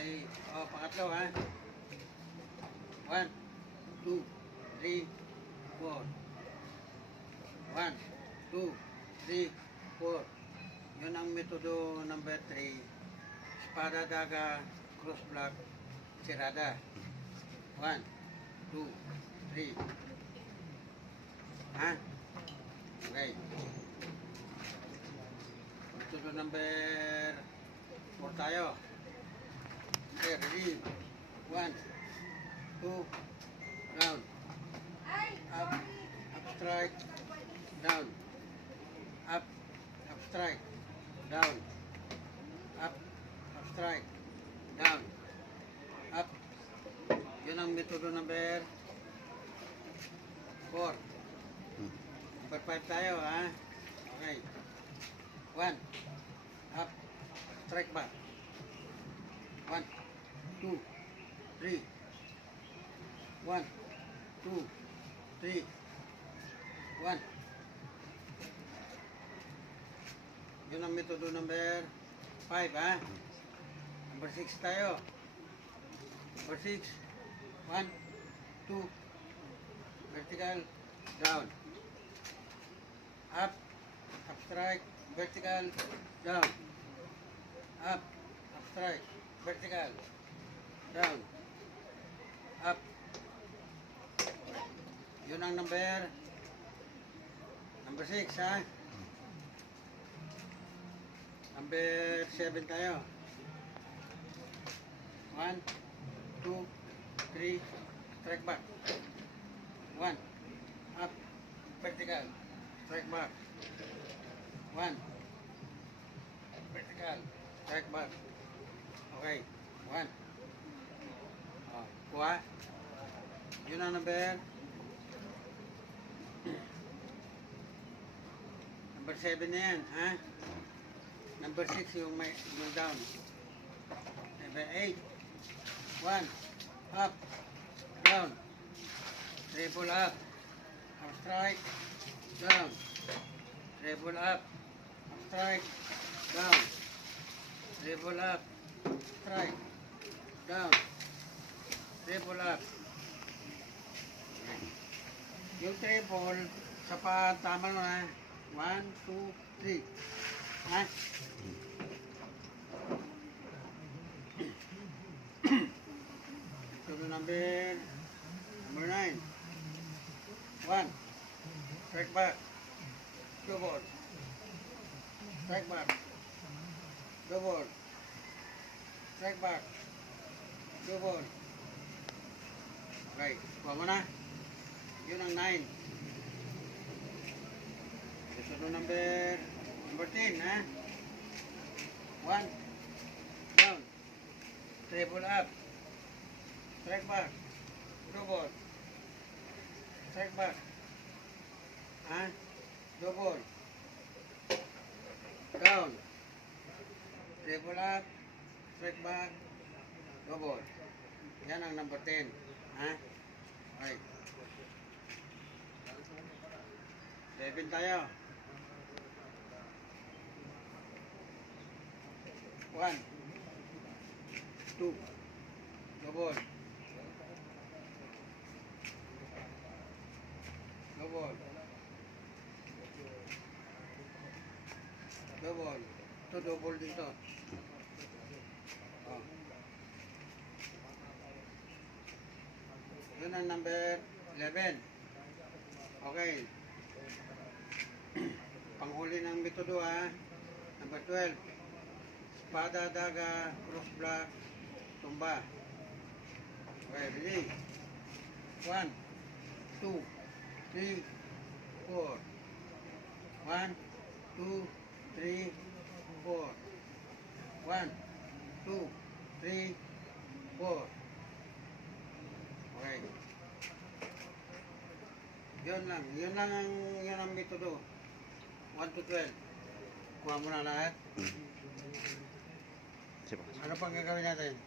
Okay. O, pangatlo ha. 1, 2, 3, 4. 1, 2, 3, 4. Yun ang metodo number 3. Espada, daga, cross block, sirada. 1, 2, 3. Ha? Okay. Metodo number 4 tayo. Okay, ready? 1, 2, down. Up strike, down. Up strike, down. Up strike, down. Up. Yun ang metodo number 4. Number 5 tayo, ha? Okay. 1, up, strike back. 1, 2, 3. 1, 2, 3. 1. Yun ang metodo number 5, ha? Number 6 tayo. Number 6. 1, 2. Vertical, down. Up strike, vertical, down. Up strike, vertical, down. Up. Yun ang number 6, ha? Number 7 tayo. 1, 2, 3, strike back. 1, up, vertical, strike back. 1, vertical, strike back. Okay, 1. Kuha. Yun ang number 7 na yan, ha? Number 6 yung down. Number 8. 1, up, down. Triple up, strike, down. Triple up, strike, down. Triple up, strike, down. Triple up. Yung triple, sa tama mo na. 1, 2, 3. Ha? So, number 9. 1. Strike back. Double. Strike back. Double. Strike back. Double. Okay. Kuha mo na. Yun ang 9. So, number 10, ha? 1. Down. Triple up. Strike back. Double. Strike back. Ha? Double. Down. Triple up. Strike back. Double. Yan ang number 10. Ha? Okay. 7 tayo. 1, 2, double. Double. Double. Ito double dito. Oh. Yun ang number 11. Okay. Panghuli ng metodo, ha. Number 12. Espada, daga, cross block, tumba. Okay, ready? 1, 2, 3, 4. 1, 2, 3, 4. 1, 2, 3, 4. Okay. Yun lang. Yun ang metodo. 1 to 12. Kuha mo na lahat. Ano pang gagawin natin?